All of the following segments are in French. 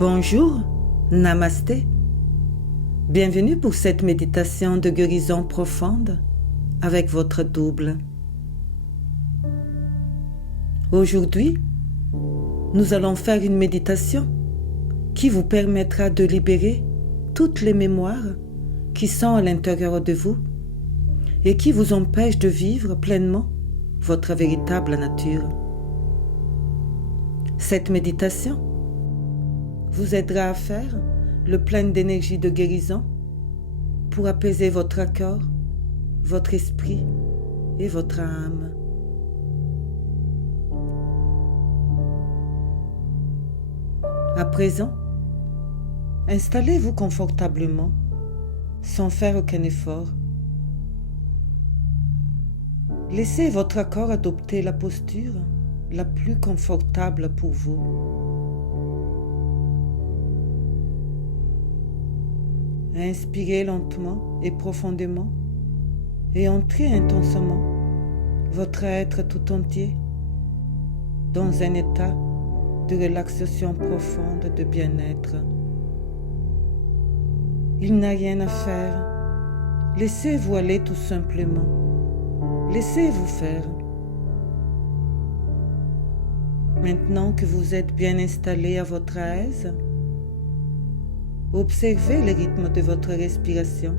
Bonjour, Namasté. Bienvenue pour cette méditation de guérison profonde avec votre double. Aujourd'hui, nous allons faire une méditation qui vous permettra de libérer toutes les mémoires qui sont à l'intérieur de vous et qui vous empêchent de vivre pleinement votre véritable nature. Cette méditation vous aidera à faire le plein d'énergie de guérison pour apaiser votre corps, votre esprit et votre âme. À présent, installez-vous confortablement sans faire aucun effort. Laissez votre corps adopter la posture la plus confortable pour vous. Inspirez lentement et profondément et entrez intensément votre être tout entier dans un état de relaxation profonde de bien-être. Il n'a rien à faire. Laissez-vous aller tout simplement. Laissez-vous faire. Maintenant que vous êtes bien installé à votre aise, observez le rythme de votre respiration,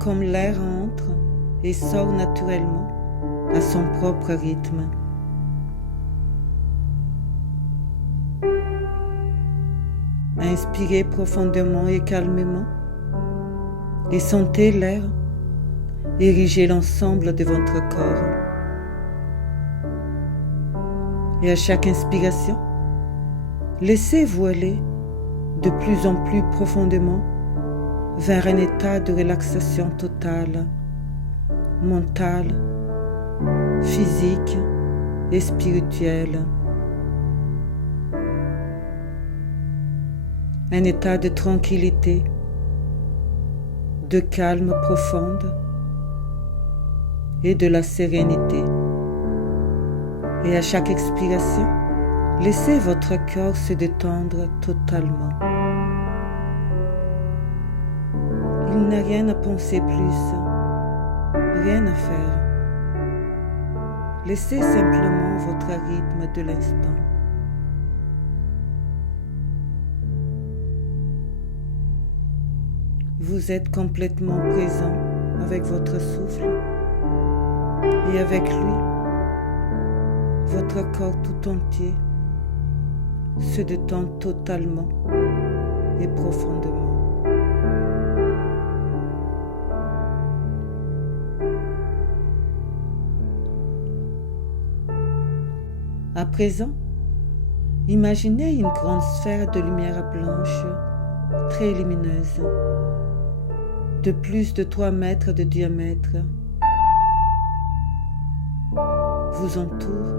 comme l'air entre et sort naturellement à son propre rythme. Inspirez profondément et calmement et sentez l'air ériger l'ensemble de votre corps. Et à chaque inspiration, laissez-vous aller de plus en plus profondément vers un état de relaxation totale, mentale, physique et spirituelle. Un état de tranquillité, de calme profonde et de la sérénité. Et à chaque expiration, laissez votre cœur se détendre totalement. Il n'y a rien à penser plus, rien à faire. Laissez simplement votre rythme de l'instant. Vous êtes complètement présent avec votre souffle et avec lui, votre corps tout entier se détend totalement et profondément. À présent, imaginez une grande sphère de lumière blanche, très lumineuse, de plus de 3 mètres de diamètre, vous entoure,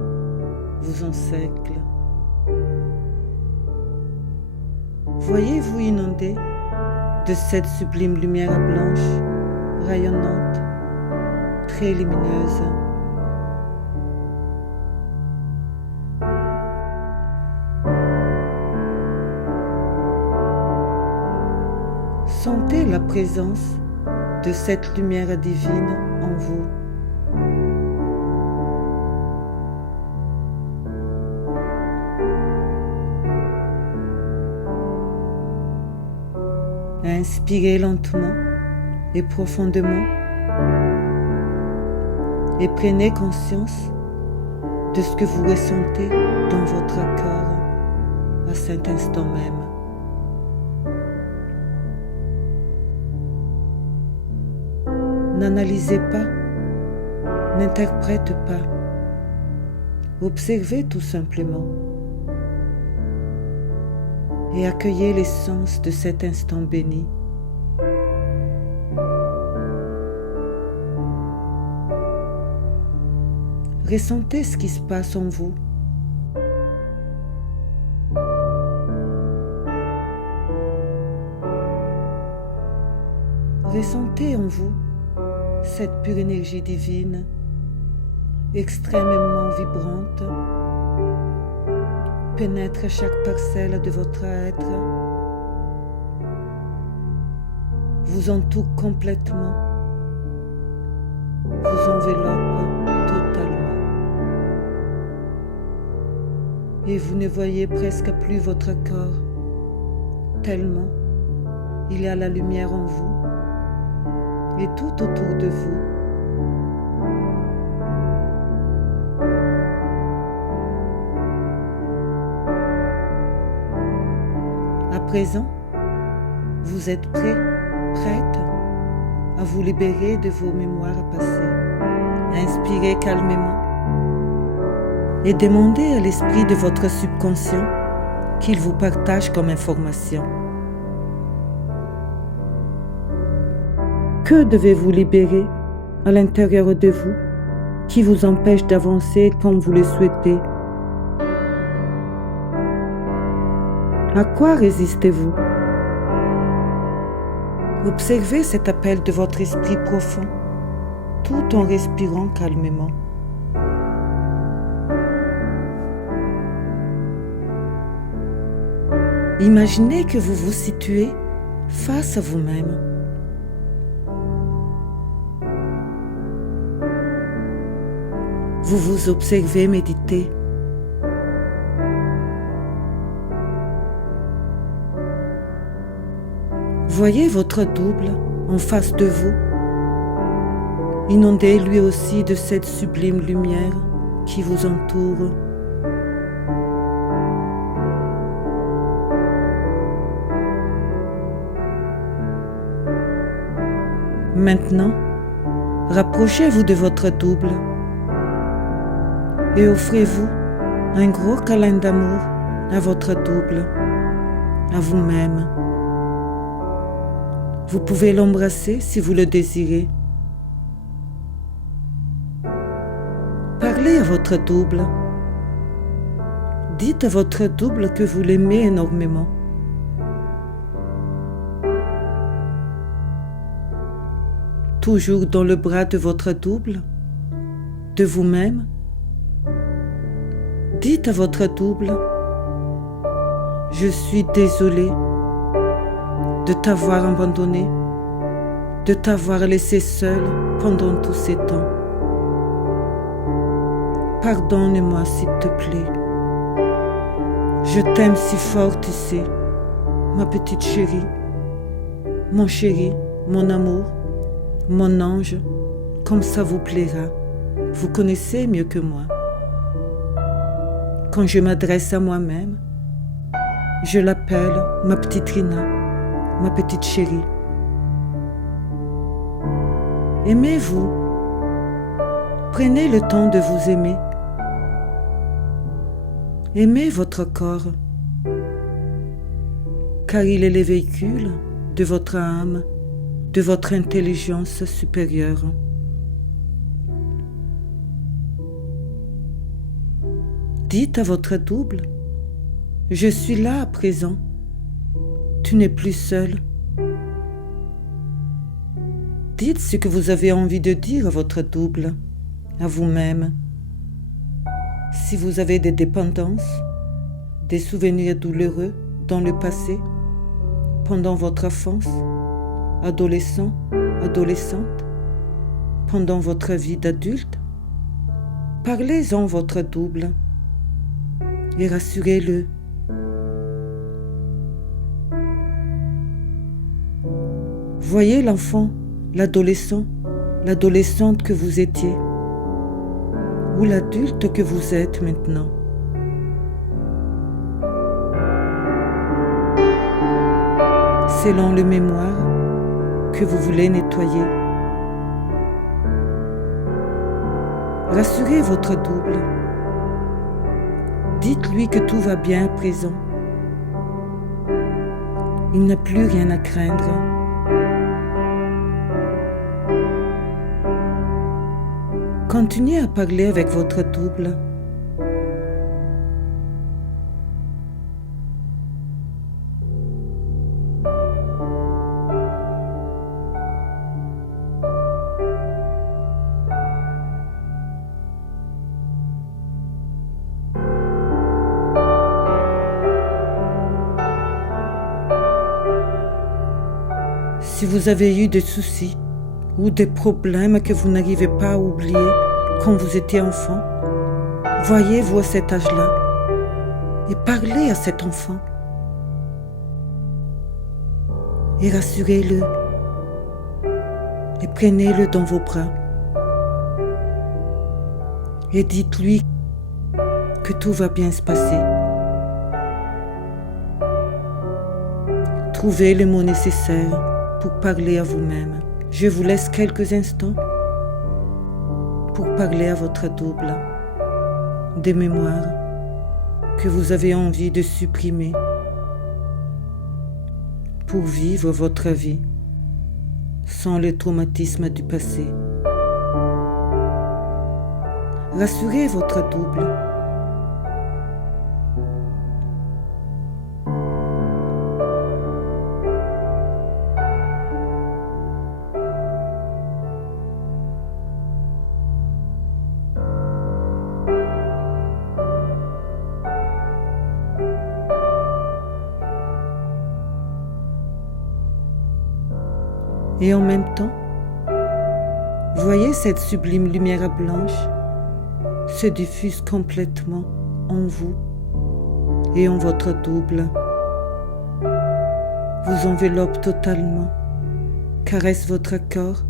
vous encercle. Voyez-vous inondé de cette sublime lumière blanche, rayonnante, très lumineuse. Sentez la présence de cette lumière divine en vous. Inspirez lentement et profondément et prenez conscience de ce que vous ressentez dans votre corps à cet instant même. N'analysez pas, n'interprétez pas, observez tout simplement et accueillez l'essence de cet instant béni. Ressentez ce qui se passe en vous. Ressentez en vous cette pure énergie divine, extrêmement vibrante, pénètre chaque parcelle de votre être, vous entoure complètement, vous enveloppe totalement. Et vous ne voyez presque plus votre corps, tellement il y a la lumière en vous et tout autour de vous. À présent, vous êtes prêt, prête à vous libérer de vos mémoires passées. Inspirez calmement et demandez à l'esprit de votre subconscient qu'il vous partage comme information. Que devez-vous libérer à l'intérieur de vous qui vous empêche d'avancer comme vous le souhaitez? À quoi résistez-vous? Observez cet appel de votre esprit profond, tout en respirant calmement. Imaginez que vous vous situez face à vous-même. Vous vous observez méditer. Voyez votre double en face de vous, inondé lui aussi de cette sublime lumière qui vous entoure. Maintenant, rapprochez-vous de votre double et offrez-vous un gros câlin d'amour à votre double, à vous-même. Vous pouvez l'embrasser si vous le désirez. Parlez à votre double. Dites à votre double que vous l'aimez énormément. Toujours dans le bras de votre double, de vous-même, dites à votre double: je suis désolé de t'avoir abandonné, de t'avoir laissé seul pendant tous ces temps. Pardonne-moi s'il te plaît. Je t'aime si fort, tu sais, ma petite chérie, mon chéri, mon amour, mon ange, comme ça vous plaira. Vous connaissez mieux que moi. Quand je m'adresse à moi-même, je l'appelle ma petite Rina, ma petite chérie. Aimez-vous. Prenez le temps de vous aimer. Aimez votre corps, car il est le véhicule de votre âme, de votre intelligence supérieure. Dites à votre double: je suis là à présent. Tu n'es plus seul. Dites ce que vous avez envie de dire à votre double, à vous-même. Si vous avez des dépendances, des souvenirs douloureux dans le passé, pendant votre enfance, adolescent, adolescente, pendant votre vie d'adulte, parlez-en à votre double et rassurez-le. Voyez l'enfant, l'adolescent, l'adolescente que vous étiez, ou l'adulte que vous êtes maintenant. Selon le mémoire que vous voulez nettoyer. Rassurez votre double. Dites-lui que tout va bien à présent. Il n'a plus rien à craindre. Continuez à parler avec votre double. Si vous avez eu des soucis ou des problèmes que vous n'arrivez pas à oublier quand vous étiez enfant, voyez-vous à cet âge-là et parlez à cet enfant et rassurez-le et prenez-le dans vos bras et dites-lui que tout va bien se passer. Trouvez les mots nécessaires pour parler à vous-même. Je vous laisse quelques instants pour parler à votre double des mémoires que vous avez envie de supprimer pour vivre votre vie sans les traumatismes du passé. Rassurez votre double. Et en même temps, voyez cette sublime lumière blanche se diffuse complètement en vous et en votre double, vous enveloppe totalement, caresse votre corps,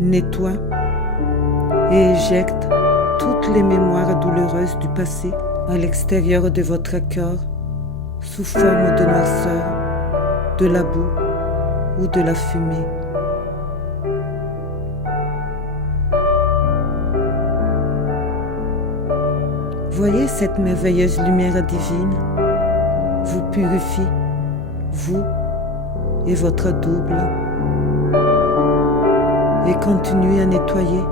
nettoie et éjecte toutes les mémoires douloureuses du passé à l'extérieur de votre corps sous forme de noirceur, de la boue ou de la fumée. Voyez cette merveilleuse lumière divine vous purifie, vous et votre double, et continue à nettoyer,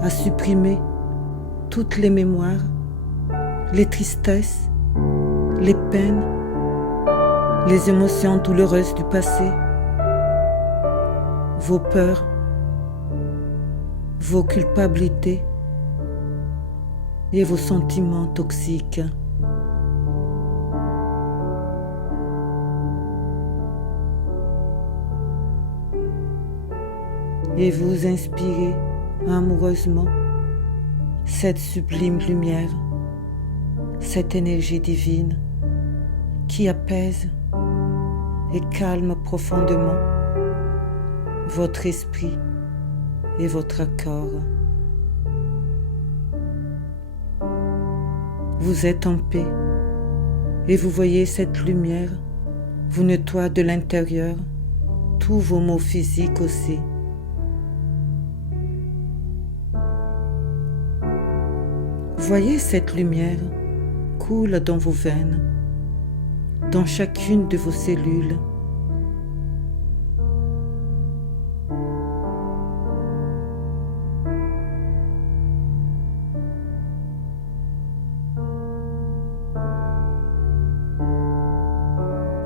à supprimer toutes les mémoires, les tristesses, les peines, les émotions douloureuses du passé, vos peurs, vos culpabilités et vos sentiments toxiques. Et vous inspirez amoureusement cette sublime lumière, cette énergie divine qui apaise et calme profondément votre esprit et votre corps. Vous êtes en paix et vous voyez cette lumière vous nettoie de l'intérieur, tous vos maux physiques aussi. Voyez cette lumière coule dans vos veines, dans chacune de vos cellules.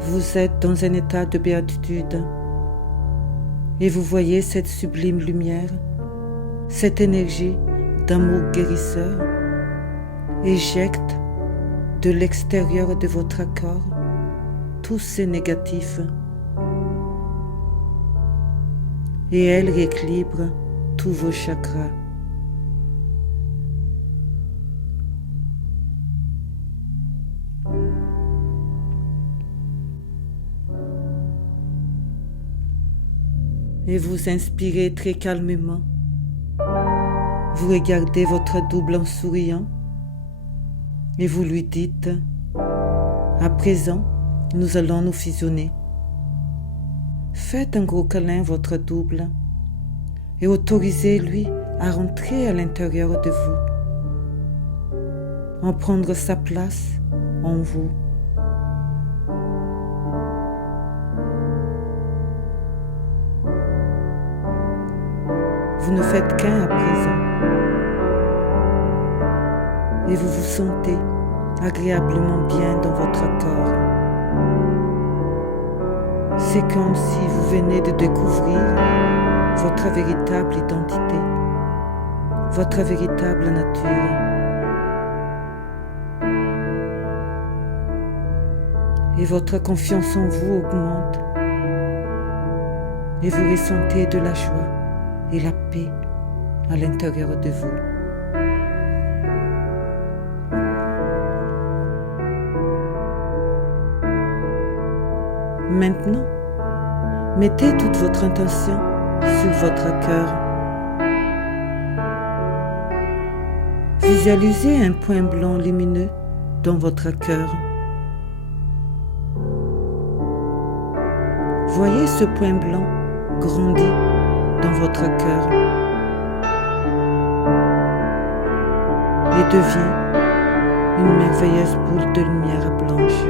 Vous êtes dans un état de béatitude et vous voyez cette sublime lumière, cette énergie d'amour guérisseur éjecte de l'extérieur de votre corps tous ces négatifs et elle rééquilibre tous vos chakras. Et vous inspirez très calmement. Vous regardez votre double en souriant et vous lui dites « À présent, nous allons nous fusionner. » Faites un gros câlin à votre double et autorisez-lui à rentrer à l'intérieur de vous, en prendre sa place en vous. Vous ne faites qu'un à présent et vous vous sentez agréablement bien dans votre corps. C'est comme si vous venez de découvrir votre véritable identité, votre véritable nature. Et votre confiance en vous augmente et vous ressentez de la joie et la paix à l'intérieur de vous. Maintenant, mettez toute votre intention sur votre cœur. Visualisez un point blanc lumineux dans votre cœur. Voyez ce point blanc grandir dans votre cœur et devient une merveilleuse boule de lumière blanche.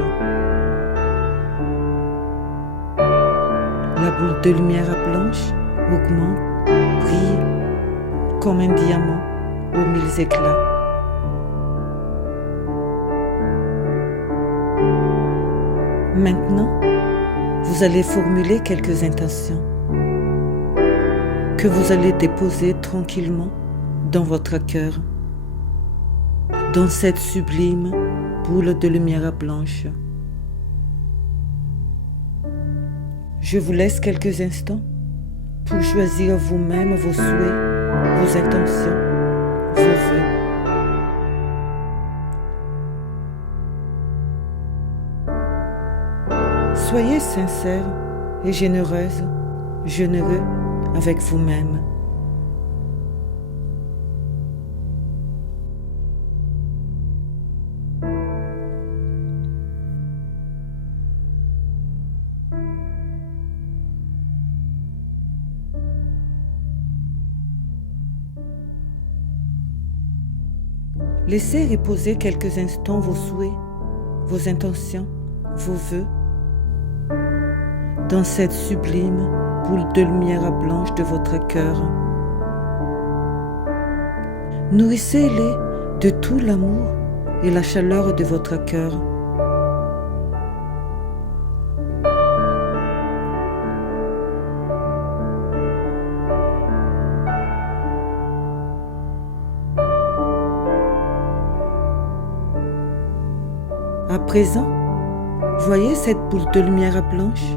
La boule de lumière blanche augmente, brille comme un diamant aux 1000 éclats. Maintenant, vous allez formuler quelques intentions que vous allez déposer tranquillement dans votre cœur, dans cette sublime boule de lumière blanche. Je vous laisse quelques instants pour choisir vous-même vos souhaits, vos intentions, vos vœux. Soyez sincère et généreuse, généreux avec vous-même. Laissez reposer quelques instants vos souhaits, vos intentions, vos vœux dans cette sublime boule de lumière blanche de votre cœur. Nourrissez-les de tout l'amour et la chaleur de votre cœur. À présent, voyez cette boule de lumière blanche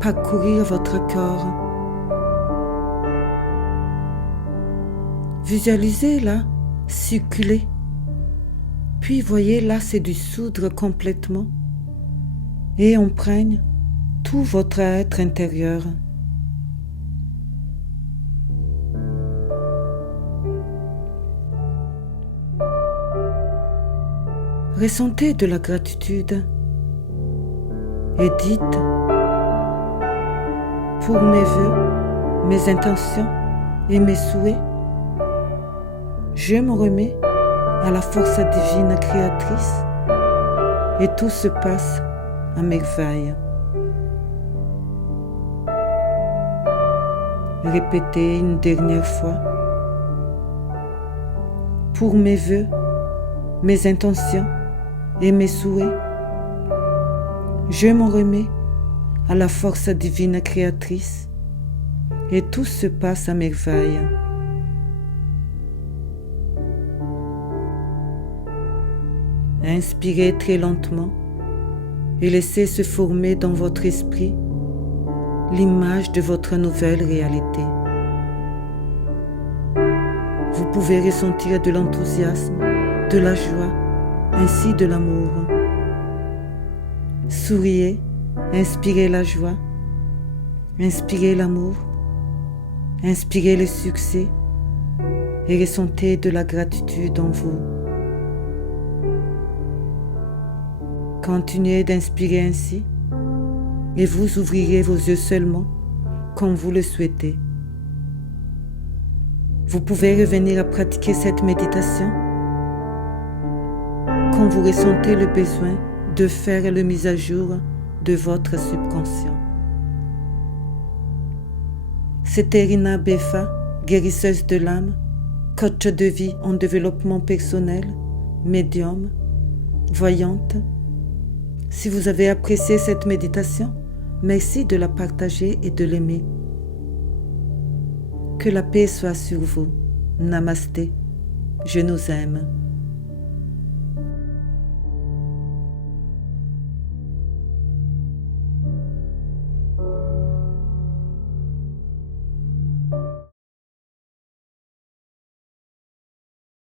parcourir votre corps. Visualisez-la circuler, puis voyez-la se dissoudre complètement et imprègne tout votre être intérieur. Ressentez de la gratitude et dites: pour mes vœux, mes intentions et mes souhaits, je me remets à la force divine créatrice et tout se passe à merveille. Répétez une dernière fois: pour mes vœux, mes intentions et mes souhaits, je me remets à la force divine créatrice et tout se passe à merveille. Inspirez très lentement et laissez se former dans votre esprit l'image de votre nouvelle réalité. Vous pouvez ressentir de l'enthousiasme, de la joie, ainsi de l'amour. Souriez, inspirez la joie, inspirez l'amour, inspirez le succès et ressentez de la gratitude en vous. Continuez d'inspirer ainsi et vous ouvrirez vos yeux seulement quand vous le souhaitez. Vous pouvez revenir à pratiquer cette méditation quand vous ressentez le besoin de faire la mise à jour de votre subconscient. C'était Rina Befa, guérisseuse de l'âme, coach de vie en développement personnel, médium, voyante. Si vous avez apprécié cette méditation, merci de la partager et de l'aimer. Que la paix soit sur vous. Namasté. Je nous aime.